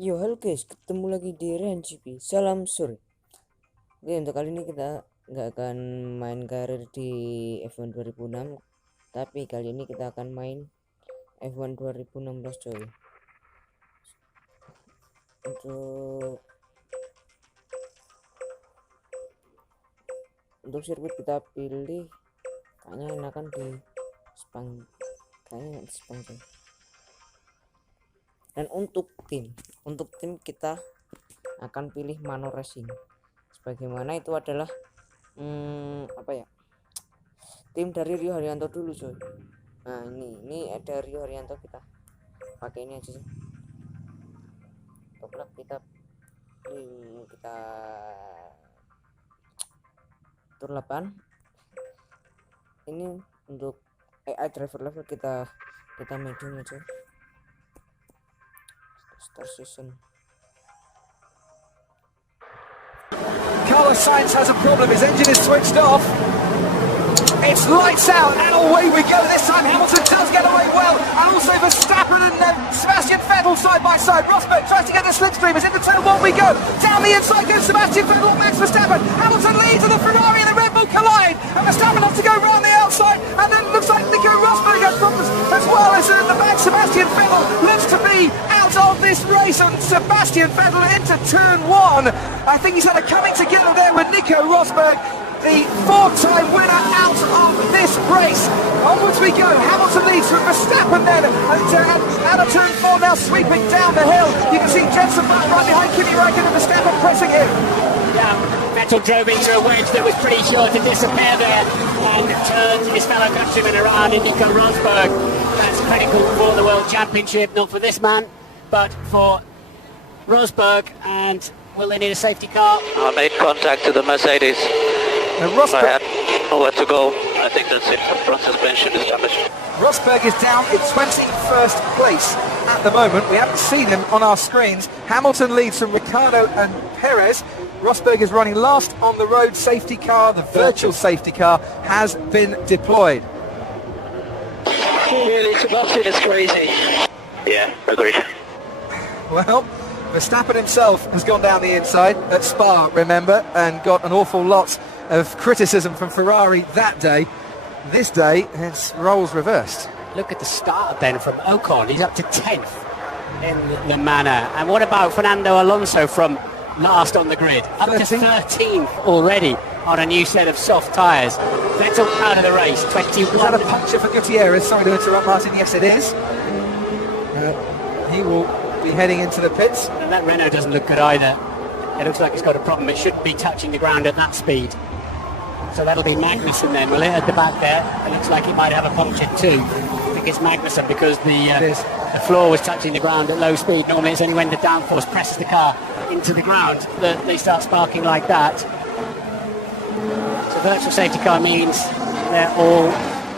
Yo, halo guys, ketemu lagi di Raihan GP. Salam sore. Oke, untuk kali ini kita nggak akan main karir di F1 2006, tapi kali ini kita akan main F1 2016 coy. Untuk sirkuit kita pilih kayaknya enakan di Sepang, kayaknya di Sepang coy. Dan untuk tim kita akan pilih Manor Racing. Sebagaimana itu adalah tim dari Rio Haryanto dulu coy. Nah ini ada Rio Haryanto, kita pakai ini aja sih. Untuk kita tur 8. Ini untuk AI driver level kita medium aja. Start season. Carlos Sainz has a problem, his engine is switched off. It's lights out and away we go. This time Hamilton does get away well, and also Verstappen and Sebastian Vettel side by side. Rosberg tries to get the slipstream as into turn 1 we go. Down the inside goes Sebastian Vettel, Max Verstappen. Hamilton leads and the Ferrari and the Red Bull collide, and Verstappen has to go round the outside, and then it looks like Nico Rosberg has problems as well. As in the back, Sebastian Vettel looks to be out of this race, and Sebastian Vettel into turn 1. I think he's had a coming together there with Nico Rosberg, the 4-time winner, out of this race. Onwards we go. Hamilton leads from Verstappen then, and out of turn 4 now, sweeping down the hill. You can see Jensen right behind Kimi Räikkönen and Verstappen pressing him. Yeah, Vettel drove into a wedge that was pretty sure to disappear there, and turned his fellow countryman around in Nico Rosberg. That's critical for the World Championship, not for this man, but for Rosberg. And will they need a safety car? I made contact to the Mercedes. Rosberg, I had nowhere to go. I think that's it. Front suspension is damaged. Rosberg is down in 21st place at the moment. We haven't seen him on our screens. Hamilton leads from Ricciardo and Perez. Rosberg is running last on the road. Safety car, the virtual safety car, has been deployed. Really, Sebastian is crazy. Yeah, agree. Well, Verstappen himself has gone down the inside at Spa, remember, and got an awful lot of criticism from Ferrari that day. This day, it's roles reversed. Look at the start then from Ocon. He's up to 10th in the Manor. And what about Fernando Alonso from last on the grid? Up to 13th already on a new set of soft tyres. Vettel out of the race, 21. Is that a puncture for Gutierrez? Sorry to interrupt, Martin. Yes, it is. He will be heading into the pits. And that Renault doesn't look good either. It looks like it's got a problem. It shouldn't be touching the ground at that speed. So that'll be Magnussen then, will it, at the back there? It looks like he might have a puncture too. I think it's Magnussen because the floor was touching the ground at low speed. Normally it's only when the downforce presses the car into the ground that they start sparking like that. So virtual safety car means they're all,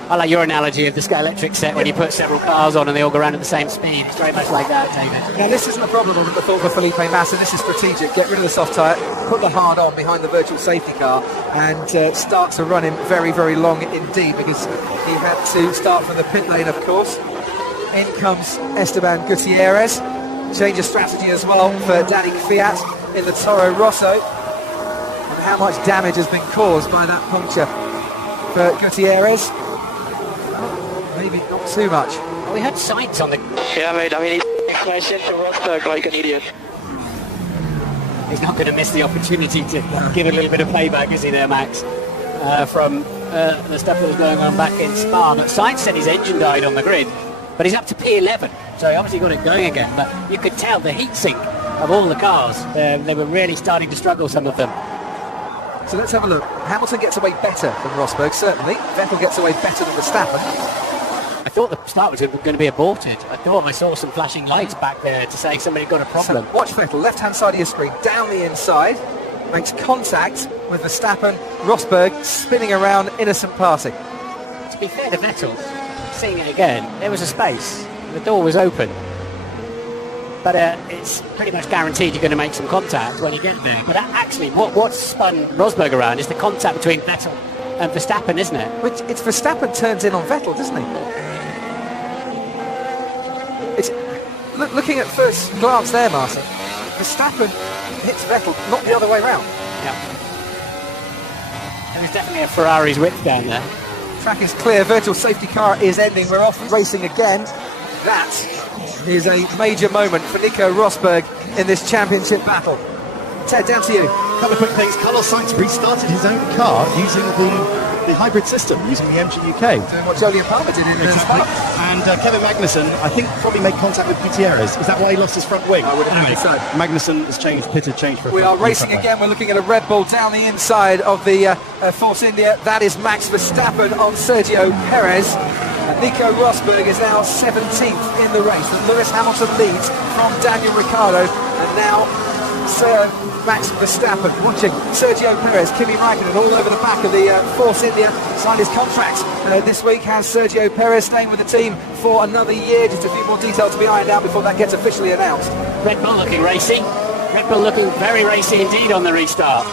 I like your analogy of the Sky-Electric set when you put several cars on and they all go around at the same speed. It's very much like that, David. Now this isn't a problem on the fault for Felipe Massa. This is strategic. Get rid of the soft tyre, put the hard on behind the virtual safety car, and start to run him very, very long indeed, because he had to start from the pit lane, of course. In comes Esteban Gutierrez. Change of strategy as well for Danny Kvyat in the Toro Rosso. And how much damage has been caused by that puncture for Gutierrez? Maybe not too much. We had sights on the... Yeah, mate, I mean, he crashed into Rosberg like an idiot. He's not going to miss the opportunity to give a little bit of payback, is he there, Max? From the stuff that was going on back in Spa. But Sainz said his engine died on the grid, but he's up to P11, so he obviously got it going again. But you could tell the heat sink of all the cars. They were really starting to struggle, some of them. So let's have a look. Hamilton gets away better than Rosberg, certainly. Vettel gets away better than Verstappen. I thought the start was going to be aborted. I thought I saw some flashing lights back there to say somebody got a problem. So watch Vettel, left-hand side of your screen, down the inside, makes contact with Verstappen. Rosberg spinning around, innocent passing. To be fair to Vettel, seeing it again, there was a space. The door was open. But it's pretty much guaranteed you're going to make some contact when you get there. But actually, what spun Rosberg around is the contact between Vettel and Verstappen, isn't it? Which it's Verstappen turns in on Vettel, doesn't he? looking at first glance there, Martin, Verstappen hits Vettel, not the other way round. Yeah. There's definitely a Ferrari's width down there. Track is clear, virtual safety car is ending, we're off racing again. That is a major moment for Nico Rosberg in this championship battle. Ted, down to you. A couple of quick things. Carlos Sainz restarted his own car using the hybrid system, using the MG UK. Doing what Jolyon Palmer did in Exactly. And Kevin Magnussen, I think, probably made contact with Gutierrez. Is that why he lost his front wing? I would imagine so. Magnussen has changed, pitted change for a We are racing again. We're looking at a Red Bull down the inside of the Force India. That is Max Verstappen on Sergio Perez. And Nico Rosberg is now 17th in the race. And Lewis Hamilton leads from Daniel Ricciardo. And now Sir Max Verstappen watching Sergio Perez, Kimi Raikkonen all over the back of the Force India. Signed his contract this week. Has Sergio Perez staying with the team for another year? Just a few more details to be ironed out before that gets officially announced. Red Bull looking racy. Red Bull looking very racy indeed on the restart.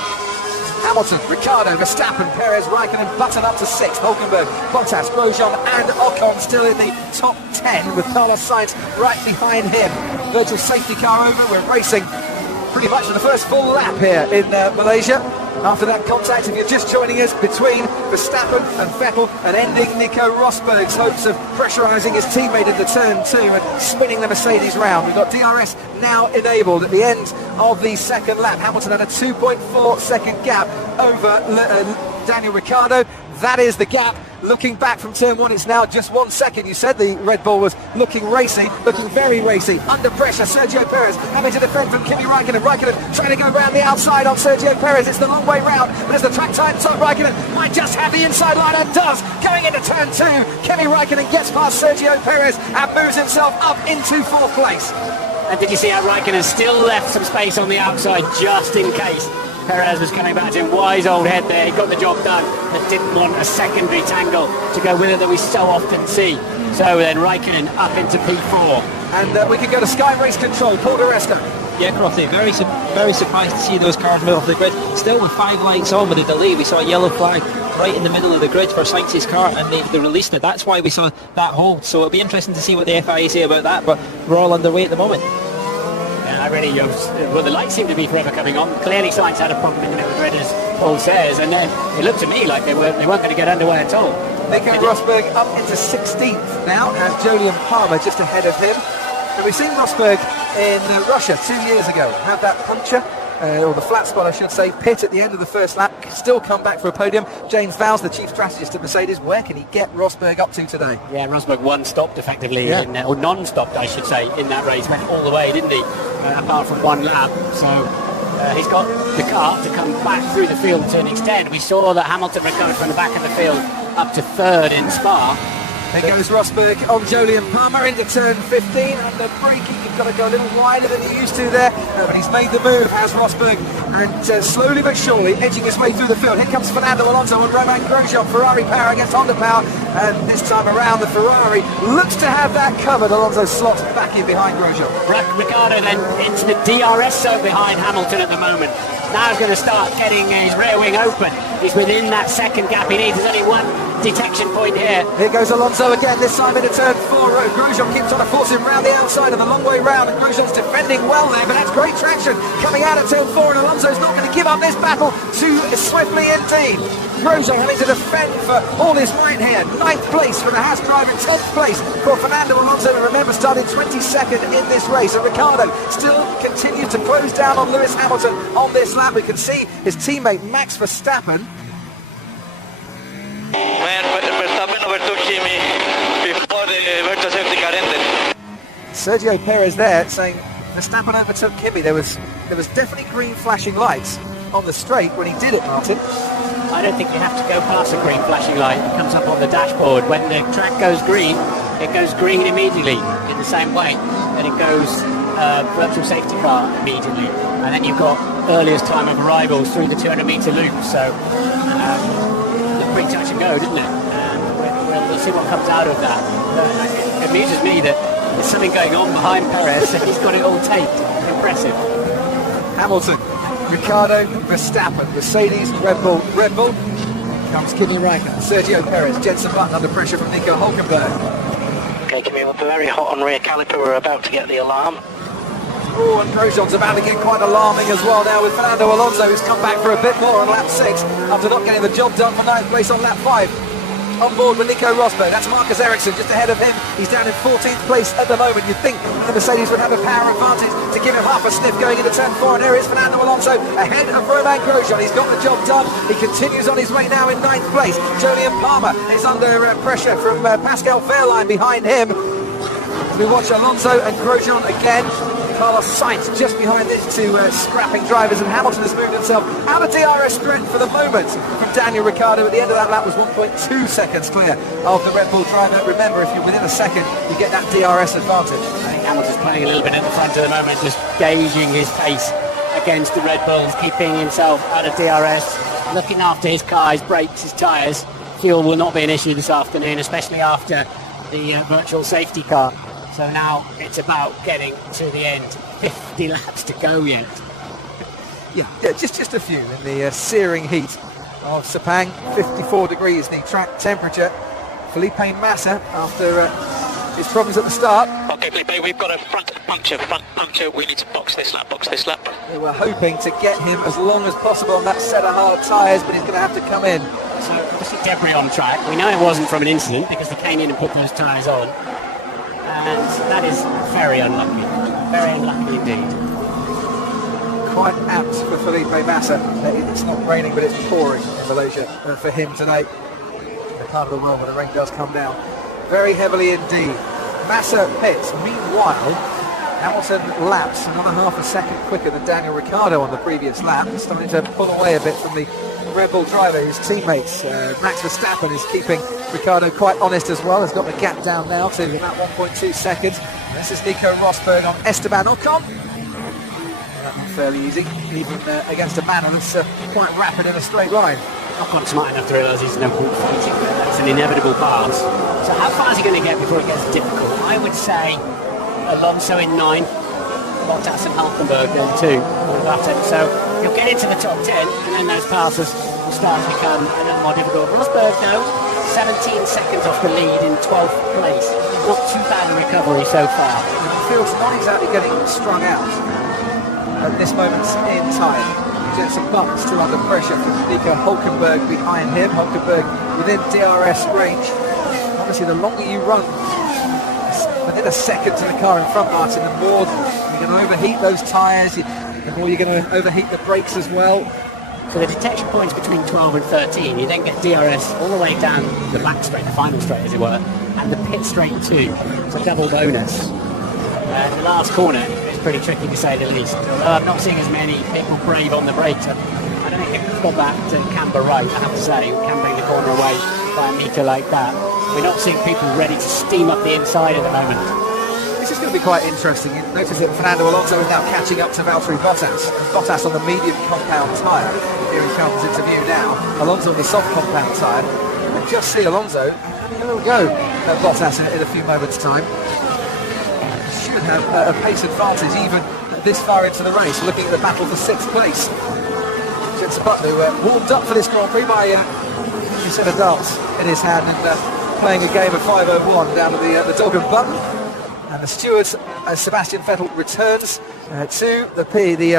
Hamilton, Ricciardo, Verstappen, Perez, Raikkonen button up to 6th. Hulkenberg, Bottas, Grosjean and Ocon still in the top 10 with Carlos Sainz right behind him. Virtual safety car over. We're racing pretty much for the first full lap here in Malaysia. After that contact, if you're just joining us, between Verstappen and Vettel and ending Nico Rosberg's hopes of pressurising his teammate into turn 2 and spinning the Mercedes round. We've got DRS now enabled at the end of the second lap. Hamilton had a 2.4 second gap over Daniel Ricciardo. That is the gap. Looking back from turn 1, it's now just 1 second. You said the Red Bull was looking racy, looking very racy. Under pressure, Sergio Perez having to defend from Kimi Raikkonen. Raikkonen trying to go around the outside on Sergio Perez. It's the long way round, but as the track tightens up, Raikkonen might just have the inside line and does. Going into turn 2, Kimi Raikkonen gets past Sergio Perez and moves himself up into 4th place. And did you see how Raikkonen still left some space on the outside just in case Perez was coming back to him? Wise old head there. He got the job done, but didn't want a secondary tangle to go with it that we so often see. So then Raikkonen up into P4. And we can go to Sky Race Control. Paul DeResta. Yeah, Crofty, very surprised to see those cars move off the grid. Still with 5 lights on with a delay, we saw a yellow flag right in the middle of the grid for Sainz's car, and they released it. That's why we saw that hole. So it'll be interesting to see what the FIA say about that, but we're all underway at the moment. I really, well, the lights seem to be forever coming on. Clearly Sainz had a problem in the middle of the grid, as Paul says, and then it looked to me like they weren't going to get underway at all. Nico Rosberg up into 16th now, and Jolyon Palmer just ahead of him. And we've seen Rosberg in Russia 2 years ago have that puncture, or the flat spot I should say, pit at the end of the first lap, still come back for a podium. James Vowles, the chief strategist at Mercedes, where can he get Rosberg up to today? Yeah, Rosberg one-stopped effectively, or non-stopped I should say, in that race. Went all the way, didn't he, apart from one lap. So he's got the car to come back through the field to an extent. We saw that Hamilton recovered from the back of the field up to 3rd in Spa. There goes Rosberg on Jolyon Palmer into turn 15, under braking. You've got to go a little wider than you used to there, but he's made the move, has Rosberg, and slowly but surely edging his way through the field. Here comes Fernando Alonso and Romain Grosjean. Ferrari power against Honda power, and this time around the Ferrari looks to have that covered. Alonso slots back in behind Grosjean. Ricciardo then into the DRS zone behind Hamilton at the moment. Now he's going to start getting his rear wing open. He's within that second gap he needs. There's only one detection point here. Here goes Alonso again, this time into turn 4. Grosjean keeps on to force him round the outside of the long way round, and Grosjean's defending well there, but that's great traction coming out of turn 4, and Alonso's not going to give up this battle too swiftly indeed. Grosjean having to defend for all his might here. 9th place for the Haas driver, 10th place for Fernando Alonso, and remember started 22nd in this race. And Ricciardo still continues to close down on Lewis Hamilton on this lap. We can see his teammate Max Verstappen. Verstappen overtook Kimi before the virtual safety car ended. Sergio Perez there saying Verstappen overtook Kimi. There was definitely green flashing lights on the straight when he did it, Martin. I don't think you have to go past a green flashing light. It comes up on the dashboard. When the track goes green, it goes green immediately in the same way. And it goes virtual safety car immediately. And then you've got earliest time of arrivals through the 200-metre loop. So looked pretty touch and go, didn't it? We'll see what comes out of that. It amuses me that there's something going on behind Perez and he's got it all taped. Impressive. Hamilton, Ricciardo, Verstappen, Mercedes, Red Bull. Comes Kimi Raikkonen, Sergio Perez, Jenson Button under pressure from Nico Hulkenberg. Okay, making me very hot on rear caliper. We're about to get the alarm. Oh, and Grosjean's about to get quite alarming as well now with Fernando Alonso, who's come back for a bit more on lap 6 after not getting the job done for 9th place on lap 5. On board with Nico Rosberg, that's Marcus Ericsson just ahead of him. He's down in 14th place at the moment. You'd think the Mercedes would have a power advantage to give him half a sniff going into turn 4, and here is Fernando Alonso ahead of Romain Grosjean. He's got the job done. He continues on his way now in 9th place. Julian Palmer is under pressure from Pascal Wehrlein behind him. We watch Alonso and Grosjean again. Carlos Sainz just behind these two scrapping drivers, and Hamilton has moved himself out of DRS threat for the moment from Daniel Ricciardo. At the end of that lap was 1.2 seconds clear of the Red Bull driver. Remember, if you're within a second, you get that DRS advantage. I think Hamilton's playing a little bit at the front at the moment, just gauging his pace against the Red Bulls, keeping himself out of DRS, looking after his car, his brakes, his tyres. Fuel will not be an issue this afternoon, especially after the virtual safety car. So now it's about getting to the end. 50 laps to go yet. Yeah, just a few in the searing heat of Sepang. 54 degrees the track temperature. Felipe Massa, after his problems at the start. Okay, Felipe, we've got a front puncture. We need to box this lap. They were hoping to get him as long as possible on that set of hard tyres, but he's going to have to come in. So obviously debris on track. We know it wasn't from an incident because they came in and put those tyres on. And that is very unlucky indeed. Quite apt for Felipe Massa. It's not raining, but it's pouring in Malaysia for him today. The part of the world where the rain does come down very heavily indeed. Massa pits. Meanwhile, Hamilton laps another half a second quicker than Daniel Ricciardo on the previous lap, starting to pull away a bit from the Red Bull driver. His teammates, Max Verstappen, is keeping Ricciardo quite honest as well. Has got the gap down now to about 1.2 seconds. This is Nico Rosberg on Esteban Ocon. That'd be fairly easy, even against a Manor that's quite rapid in a straight line. Ocon's smart enough to realise he's no point fighting. It's an inevitable pass. So how far is he going to get before it gets difficult? I would say Alonso in 9, Bottas and Hulkenberg then 2 on Button. So you'll get into the top 10, and then those passes will start to become a little more difficult. Rosberg now 17 seconds off the lead in 12th place. Not too bad a recovery so far. The field's not exactly getting strung out at this moment in time. He's getting some bumps still under pressure from Nico Hulkenberg behind him. Hulkenberg within DRS range. Obviously, the longer you run within a second to the car in front, Martin, the more you're going to overheat those tyres, the more you're going to overheat the brakes as well. So the detection points between 12 and 13, you then get DRS all the way down the back straight, the final straight as it were, and the pit straight too. It's a double bonus. The last corner is pretty tricky to say the least. I'm not seeing as many people brave on the brakes. I don't think they've got that camber right, I have to say, cambering the corner away by a metre like that. We're not seeing people ready to steam up the inside at the moment. This is going to be quite interesting. You notice that Fernando Alonso is now catching up to Valtteri Bottas. Bottas on the medium compound tyre. Here he comes into view now. Alonso on the soft compound tyre. And just see Alonso having a little go at Bottas in a few moments' time. Should have a pace advantage even this far into the race, looking at the battle for 6th place. Jensen Butler warmed up for this Grand Prix by a set of darts in his hand and playing a game of 501 down at the dog and button. And the stewards, as Sebastian Vettel returns to the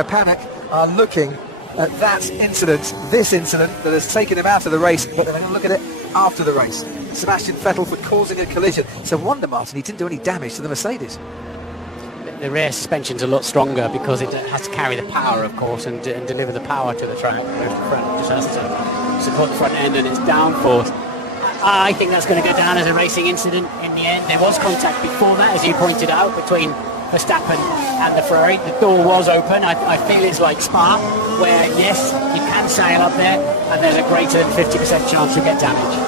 paddock, are looking at that incident, this incident that has taken him out of the race, but they're going to look at it after the race. Sebastian Vettel for causing a collision. So wonder, Martin, he didn't do any damage to the Mercedes. The rear suspension's a lot stronger because it has to carry the power, of course, and deliver the power to the track. Whereas the front just has to support the front end and its downforce. I think that's going to go down as a racing incident in the end. There was contact before that, as you pointed out, between Verstappen and the Ferrari. The door was open. I feel it's like Spa, where, yes, you can sail up there, and there's a greater than 50% chance you'll get damage.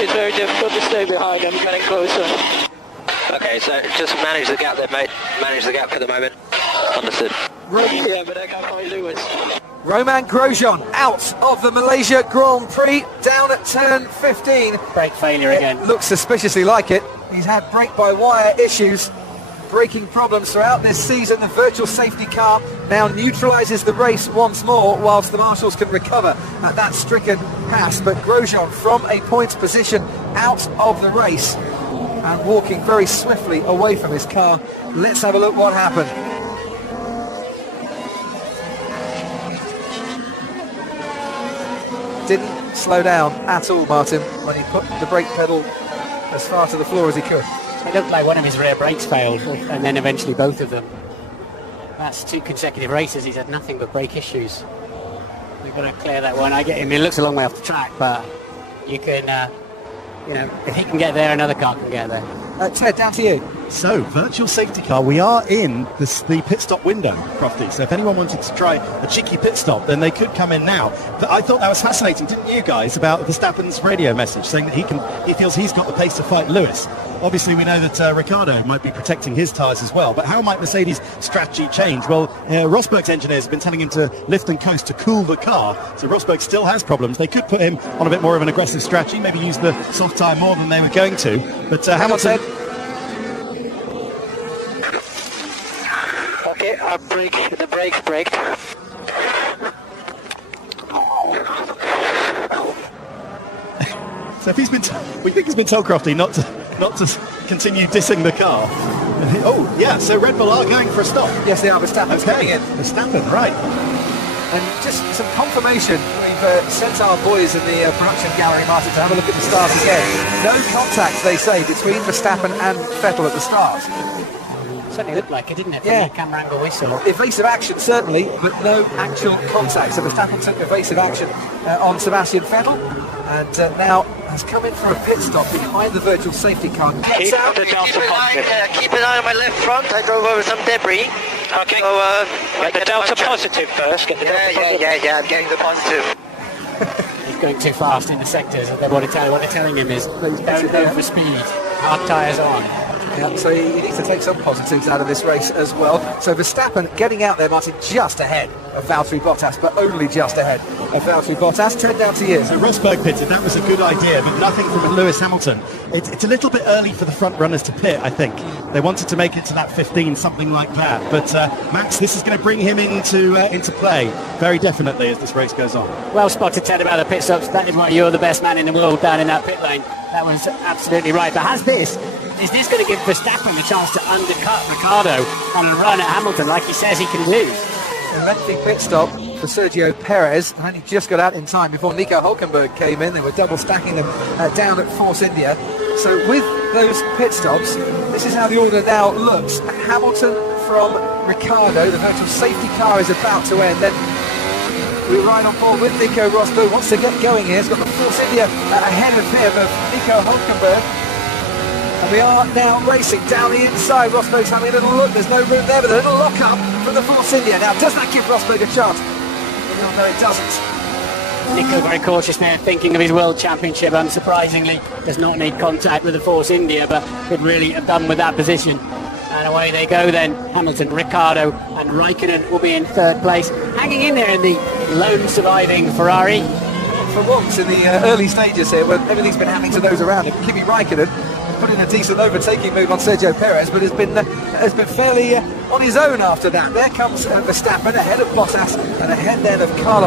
It's very difficult to stay behind him, getting closer. Okay, so just manage the gap there, mate. Manage the gap for the moment. Understood. Yeah, but I can't find Lewis. Romain Grosjean out of the Malaysia Grand Prix, down at turn 15. Brake failure again. It looks suspiciously like it. He's had brake-by-wire issues, braking problems throughout this season. The virtual safety car now neutralises the race once more, whilst the marshals can recover at that stricken pass. But Grosjean, from a points position, out of the race. and walking very swiftly away from his car. Let's have a look what happened. Didn't slow down at all, Martin, when he put the brake pedal as far to the floor as he could. It looked like one of his rear brakes failed, and then eventually both of them. That's 2 consecutive races. He's had nothing but brake issues. We've got to clear that one. I get him. It looks a long way off the track, but you can, if he can get there, another car can get there. Ted, down to you. So, virtual safety car, we are in the pit stop window, Crofty. So if anyone wanted to try a cheeky pit stop, then they could come in now. But I thought that was fascinating, didn't you guys, about Verstappen's radio message saying that he feels he's got the pace to fight Lewis. Obviously, we know that Ricciardo might be protecting his tyres as well. But how might Mercedes' strategy change? Well, Rosberg's engineers have been telling him to lift and coast to cool the car. So Rosberg still has problems. They could put him on a bit more of an aggressive strategy, maybe use the soft tyre more than they were going to. But Hamilton... Okay, the brakes braked. So if we think he's been told, Crofty, not to continue dissing the car. Oh, yeah, so Red Bull are going for a stop. Yes, they are. Verstappen's coming in. Verstappen, right. And just some confirmation, we've sent our boys in the production gallery, Martin, to have a look at the start again. No contact, they say, between Verstappen and Vettel at the start. Certainly looked like it, didn't it? From Yeah. the camera angle we saw. Evasive action, certainly, but no actual contact. So Verstappen took evasive action on Sebastian Vettel, and now has come in for a pit stop behind the virtual safety car. Keep an eye on my left front. I drove over some debris. Okay. So, get the delta positive first. Get the delta positive. Yeah. I'm getting the positive. He's going too fast in the sectors. And what they're telling him is he's going over speed. Hard tyres on. Yeah, so he needs to take some positives out of this race as well. So Verstappen getting out there, Martin, just ahead of Valtteri Bottas, but only just ahead of Valtteri Bottas. Turn down to you. So Rosberg pitted, that was a good idea, but nothing from Lewis Hamilton. It's a little bit early for the front runners to pit, I think. They wanted to make it to that 15, something like that. But Max, this is going to bring him into play, very definitely, as this race goes on. Well spotted, Ted, about the pit stops. That is why you're the best man in the world down in that pit lane. That was absolutely right. But is this going to give Verstappen a chance to undercut Ricciardo and run at Hamilton like he says he can do? A lengthy pit stop for Sergio Perez, and only just got out in time before Nico Hülkenberg came in. They were double stacking them down at Force India. So with those pit stops, this is how the order now looks. Hamilton from Ricciardo, the virtual safety car is about to end. Then we ride on board with Nico Rosberg, wants to get going here. He's got the Force India ahead of him, of Nico Hülkenberg. And we are now racing down the inside. Rosberg's having a little look. There's no room there, but a little lock-up from the Force India. Now, does that give Rosberg a chance? No, it doesn't. Nico very cautious now, thinking of his World Championship. Unsurprisingly, does not need contact with the Force India, but could really have done with that position. And away they go then. Hamilton, Ricciardo and Raikkonen will be in third place. Hanging in there in the lone surviving Ferrari. For once in the early stages here, when everything's been happening to those around him, Kimi Raikkonen put in a decent overtaking move on Sergio Perez, but has been fairly on his own after that. There comes Verstappen ahead of Bottas and ahead then of Carlos.